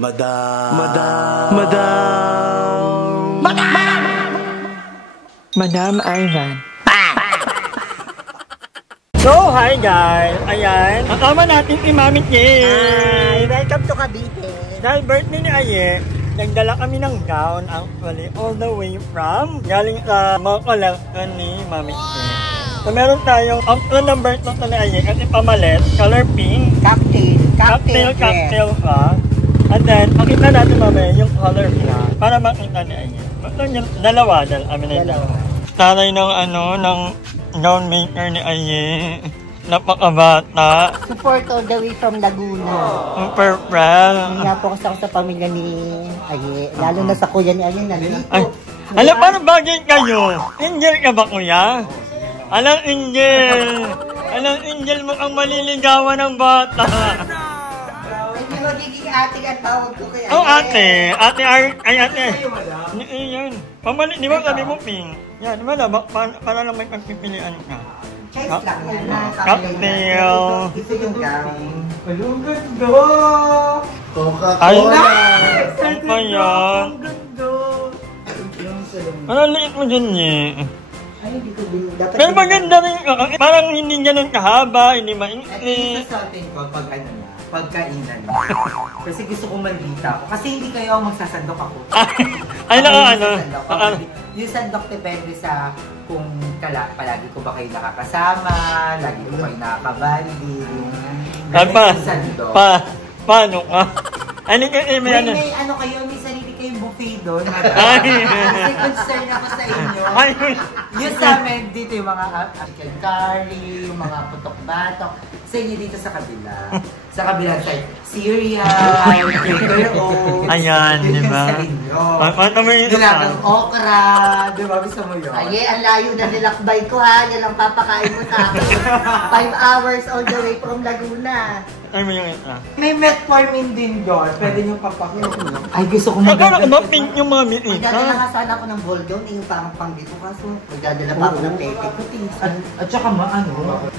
Madam Ivan. So, hi guys! Ayan, kasama natin si Mami Kay. Welcome to Cavite. Dahil birthday ni Aye, nagdala kami ng gown actually all the way from galing sa mga collection ni Mami Kay. So, meron tayong option ng birthday ni Aye kasi pamalit, color pink. Cocktail pa. And then, makita natin mamaya yung color black para makita ni Aye. Ito yung dalawa, amin na yung dalawa. Taray ng gown maker ni Aye. Napakabata. Support all the way from Laguna. Super proud. Hindi nga po kasi ako sa pamilya ni Aye. Lalo na sa kuya ni Aye nalito. Ay, alam, parang bagay kayo. Angel ka ba, kuya? Alam, Angel mo ang maliligawan ng bata. Hindi magiging ate ang tawag ko kay Aye. Oh, ate. Ate. Yan. Pamali, di ba sabi mo pink? Yan, di ba na? Para lang may pagpipilian ka. Choice lang yan. Cocktail. Ito yung gown. Ang ganda! Coca-Cola! Ang pa yan? Ang ganda! Parang liit mo dyan eh. Ay, hindi ko din. Pero maganda rin. Parang hindi ganun kahaba, hindi mainit. Ito sa atin ko pag pagkainan. Kasi gusto ko mandita ako. Kasi hindi kayo ang magsasandok ako. Ay, Yung sandok depende sa kung palagi ko ba kayo nakakasama, lagi ko kayo nakakabandi. Paano ka? Ano kayo, may ano kayo, may sarili kayong buffet doon. Kasi concern ako sa inyo. Yung sa amin dito, yung mga chicken curry, yung mga putok-batok. Sa inyo dito sa kabila. Sa kabila side, cereal, finger oats. Ayan, di ba? Nilagang okra, di ba? Bisa mo yun? Aye, ang layo na nilakbay ko ha. Yan ang papakain mo sa akin. 5 hours all the way from Laguna. Ay mo yung ita. May metformin din doon. Pwede nyo papakin. Ay, gusto ko magdadala. Akala ko ba pink yung mga ita? Magdadala ka sana ako ng ball gown. Yung parang pang dito kaso. Magdadala pa ako ng pete ko. At saka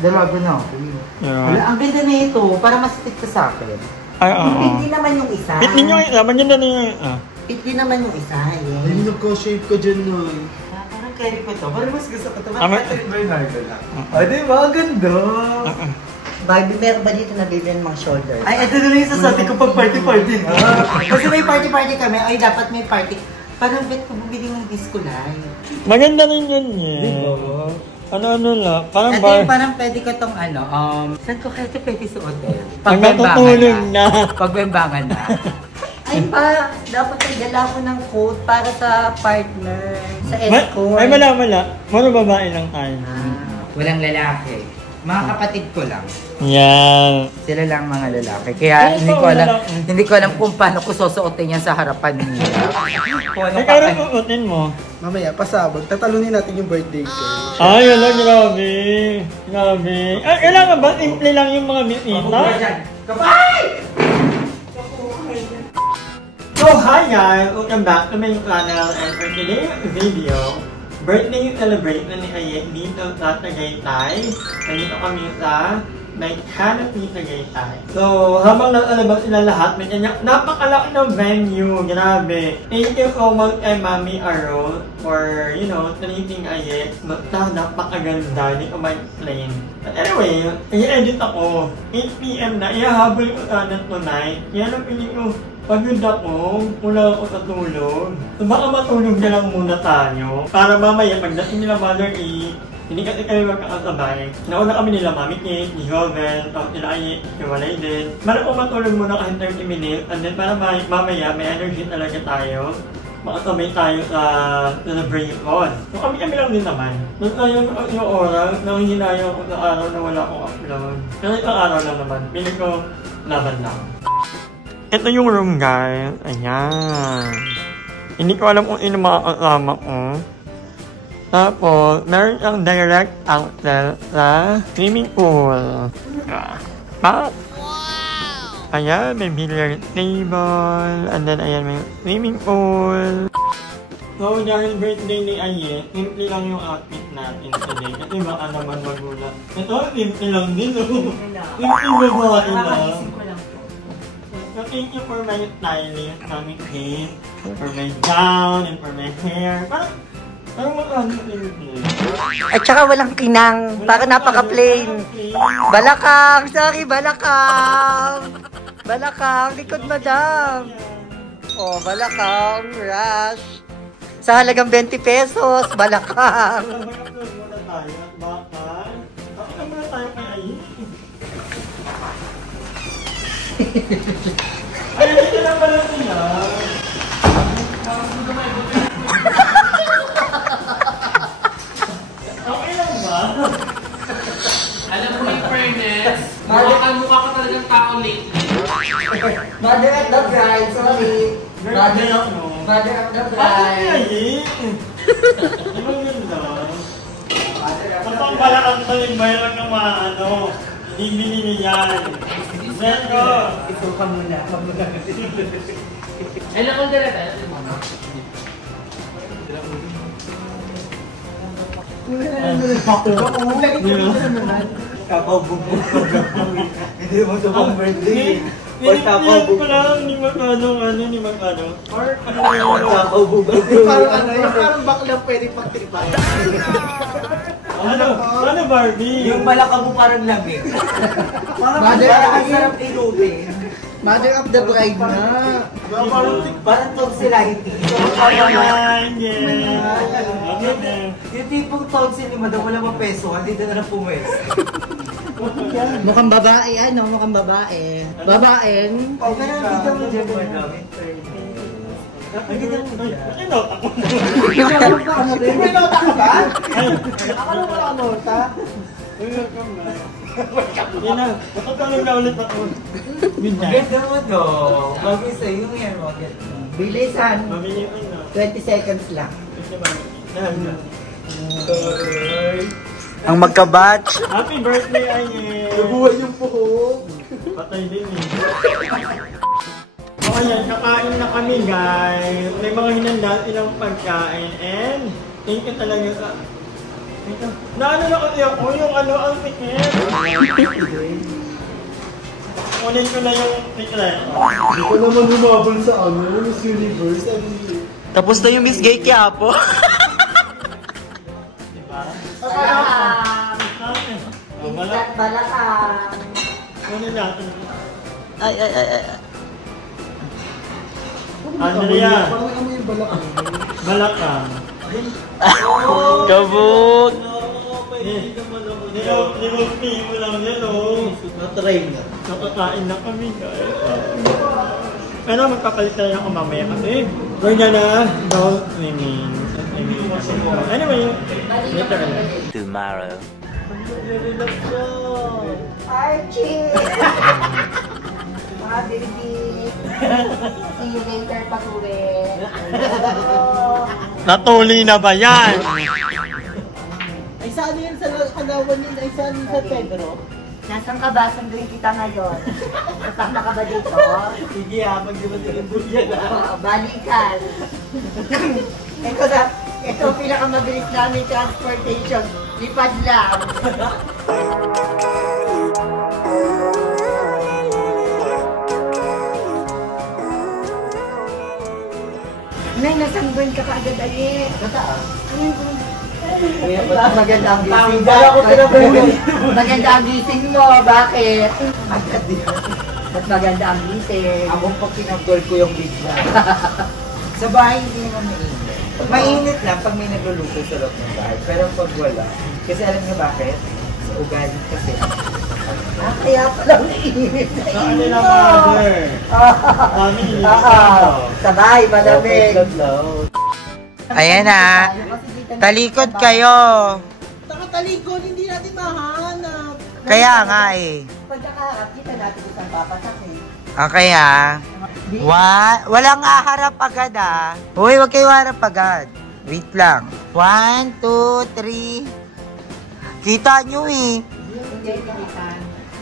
dalago na ako. Wala, ang ganda na ito. Para masipit ka sa akin. Ay, oo. Fit din naman yung isa. Fit din yung isa. Maganda na yung isa. Fit din naman yung isa. Ay, nagka-shape ka dyan nun. Parang carry ko to. Parang mas gusto ko to. Tama. Ay, di ba? Ang ganda. Barbie, meron ba dito na bibili ng mga shoulder? Ay, ito na lang yung sasabi ko pag party-party na. Kasi may party-party kami. Ay, dapat may party. Parang bet ko bumili ng disco light. Maganda rin yan eh. Ano lang. Parang ito yung parang pwede ko tong saan ko kaya ito pwede suotin? Pag natutulog na. Pagbembangan na. Ay pa, dapat ay dala ko ng coat para sa partner, sa escort. Ay, wala. Muro babae lang tayo. Walang lalaki. Mga kapatid ko lang. Yan. Sila lang mga lalaki. Kaya hindi ko alam kung paano ko susuotin yan sa harapan nila. Ikaw rin suotin mo. Mamaya, pasabog. Tatalunin natin yung birthday ko. Ay, yun, grabe. Ay, kailangan ba? Simple lang yung mga bisita? Kapay! So, hi guys! Welcome back to my channel, and for today's video, birthday celebrate na ni Aye dito sa Tagaytay. Nandito kami sa may canopy Tagaytay. So, habang nakalabas sila lahat, may kanya napakalaki ng venue. Grabe. Thank you so much kay Mami Aro for, treating Aye. Napakaganda. Hindi ko ma-explain. But anyway, i-edit ako. 8 PM na. Ihahabol ko sana tonight. Yan ang piling ko. Pagod ako, wala ako sa tulog. So baka matulog na lang muna tayo. Para mamaya, pagdating nila Mother E, hindi kasi kami magkakasabay. Nauna kami nila Mami Kate, ni Joven, tapos nila Aye, hiwalay din. Para kung matulog muna kahit 30 minutes, and then para mamaya may energy talaga tayo. Makasabay tayo sa celebration. So kami lang din naman. Doon tayo yung oras, nanghihinayo ako sa araw na wala akong upload. Pero isang araw lang naman, piling ko laban lang. Ito yung room guys. Ayan. Hindi ko alam kung ino makakasama ko. Tapos, meron siyang direct outlet sa swimming pool. Ayan, may billiard table. And then, ayan, may swimming pool. So, dahil birthday ni Aye, simple lang yung outfit natin today. Kasi baka naman magulat. Ito, simple lang din. Simple babae lang. So thank you for my stylist, Mami Kate, for my gown and for my hair. Parang mag-ano din. At saka walang kinang. Parang napaka-plain. Balakang! Sorry, balakang! Balakang! Likod, madam! Oh, balakang. Rush. Sa halagang 20 pesos, balakang. Mag-upload muna tayo. Bakal. Bakal muna tayo kay Ayi. Ay, dito lang pala sila. Okay lang ba? Alam mo yung fairness, mukha ka talagang tao lately. Mother at the bride, sorry. Mother at the Bakit bride. Ayi? Ibang ganda. Kapag balakang sa yung bayarang ng mga ano, hindi binili yan. Zeko! Ito ka muna. Alam mo dala tayo. Hindi mo ito pang birthday. Pinipilihan ko lang ni Magano. Or Parang baklang pwede pagtripan. Ano Barbie? Yung balakang mo parang lamig. Parang sarap inumin. Mother of the bride na. Parang tonsillitis. Yung tipong tonsil ni Madam wala mang peso, hindi na lang pumwesto. Mukhang babae, ano? Mukhang babae. Babaen. Okay na, hindi mo dyan, Madam. Ang ganda mo dyan. Inota ko. May nota ka ba? Akala mo lang nota? Welcome na. Yan na. Matutulog na ulit ako. Ganda mo do. Bagay sa'yo yung hair mo. Bilisan. Mamili ko na. 20 seconds lang. Kasi ba? Yan. Ang magka-batch. Happy birthday, Aye! Nabuhay yung puhog. Patay din eh. O ayan, kakain na kami guys. May mga hinanda ilang pagkain and thank you talaga sa... Naano na kasi ako yung ano ang ticket. Kunin ko na yung ticket. Hindi ko naman humabol sa Miss Universe. Tapos na yung Miss Gay Quiapo. Balakang. Balak. Instant balakang. Kunin natin. Ay. Andrea. Parang amoy yung balakang. Balakang. Kabog! Nilulti mo lang yan oh. Na-try na. Nakakain na kami guys. Pero magpapalit tayo ako mamaya kasi we're gonna go swimming. Anyway, later na. Tomorrow. Archie! Mga baby. See you later, patuloy. Natuli na ba yan? Ay, saan yan sa Kanawan yun? Ay, saan sa Pedro? Nasaan ka ba? Sanduin kita ngayon. Kasama ka ba dito? Sige magdibatin yung bulya na. Balikan. Ito ang pinakamabilis namin transportation. Lipad lang. Nay, nasangguin ka kaagad ay. Totoo. Maganda ang gising. Dala ko Maganda ang gising mo. Bakit? Mas maganda ang gising. Ako pag pinagdol ko yung bigla. Sa bahay hindi naman mainit. Mainit lang pag may nagluluto sa loob ng bahay. Pero pag wala, kasi alam niyo bakit? Sa ugali kasi. Kaya pala mainit na Saan init nila mo. mother? Kami Sabay, malamig. Ayan na. Talikod kayo. Nakatalikod, hindi natin mahanap. Kaya nga eh. Pagkakaharap, kita natin isang papatak eh. Okay ah. Walang aharap agad ah. Uy, wag kayo harap agad. Wait lang. 1, 2, 3. Kita nyo eh.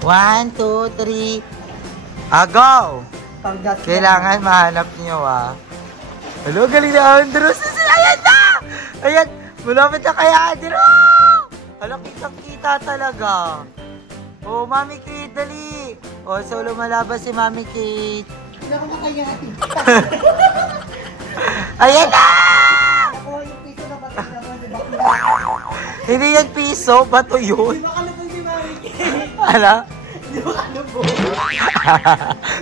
1, 2, 3. Go! Kailangan mahanap nyo ah. Hello, galing na Andrew. Ayan na! Ayan, malapit na kay Andrew! Hala, kitang-kita talaga. Oh, Mami Kate, dali. O, so lumalabas si Mami Kate. Hindi ako makayanin. Ayan na! Ako, yung piso na bato naman. Hindi yan piso, bato yun. Di ba kalabog si Mami Kate? Ala? Di ba kalabog?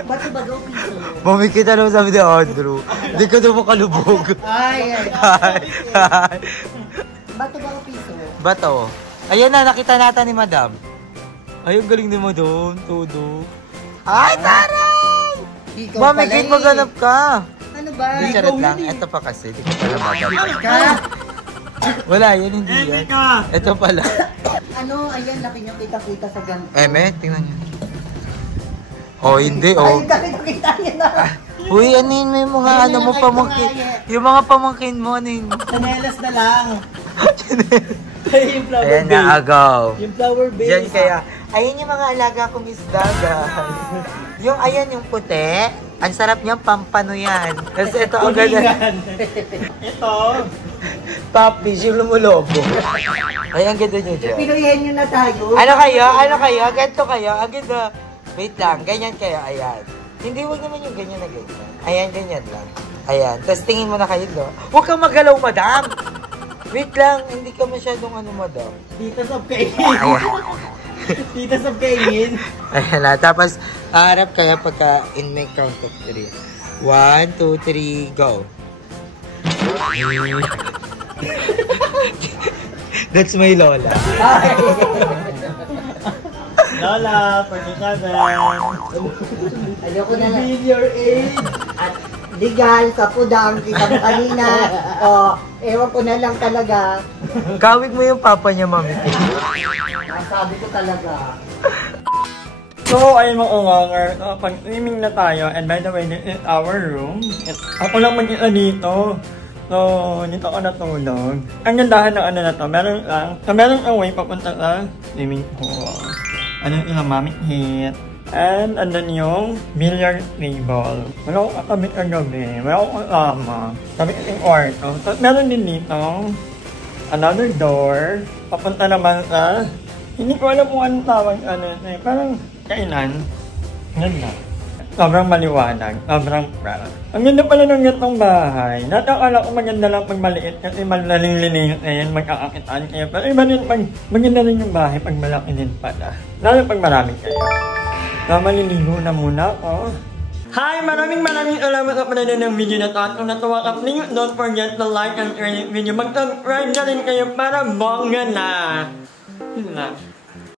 Bato ba daw piso? Mami Kate, ano sabi ni Andrew? Hindi ka daw makalubog. Ay. Ay. Bato ba daw piso? Bato. Ayan na, nakita natin ni Madam. Ay, ang galing ni Madam. Todo. Ay, taray! Ikaw Mami pala Kate, eh. maghanap ka. Ano ba? Hindi, charot lang. Ito pa kasi. Hindi ko pala maghanap. Wala, yan hindi yan. Ito pala. Ano, ayan, laki niyo kita-kita sa ganito. Eme, tingnan niyo. Oh, hindi, oh. Ay, kita niya na. Uy, ano yun, may mga ano mo pamangkin. Yung mga pamangkin mo, ano yun? Sanelas na lang. Yung flower Ayan base. na, agaw. Yung flower base. Diyan kaya. Ayan yung mga alaga kong isda, guys. Yung ayan yung puti. Ang sarap niyang pampano yan. Kasi ito ang ganda. Kulingan. Ito. Puppies, yung lumulobo. Ay, ang ganda niyo dyan. Pinuyen niyo na tayo. Ano kayo? Ano kayo? Ganito kayo? Ang ganda. Wait lang, ganyan kayo. Ayan. Hindi, huwag naman yung ganyan na ganyan. Ayan, ganyan lang. Ayan. Tapos tingin mo na kayo, no? Huwag kang magalaw, madam. Wait lang, hindi ka masyadong ano, madam. Titas of kainin. Ayan. Titas of kainin. Ayan na. Tapos, harap kayo pagka in my count of 3. 1, 2, 3, go. That's my lola. Lola, 47. Ayoko na lang. Reveal your age. At legal, sa pudang, kita mo kanina. O, ewan ko na lang talaga. Kawig mo yung papa niya, mami. Sabi ko talaga. So, ayun mga unganger, pag-swimming na tayo, and by the way, this is our room. Ako lang mag-isa dito. So, dito ako natulog. Ang gandahan ng ano na to, meron lang, so meron ang way papunta sa swimming pool. Andun yung Mami Kate. And andun yung billiard table. Wala akong kakabit kagabi, wala akong kasama. Sabi ko yung kwarto. So, meron din dito, another door, papunta naman sa, hindi ko alam kung anong tawag, parang kainan. Ganda. Sobrang maliwanag. Sobrang proud. Ang ganda pala ng gatong bahay. Natakala ko maganda lang pag maliit kasi malaling linis na yan, magkakakitaan kayo. Pero iba din pag maganda rin yung bahay pag malaki din pala. Lalo pag marami kayo. So, maliligo na muna ako. Hi! Maraming salamat sa panonood ng video na to. At kung natuwa ka, please don't forget to like and share this video. Mag-subscribe na rin kayo para bongga na. Yun lang.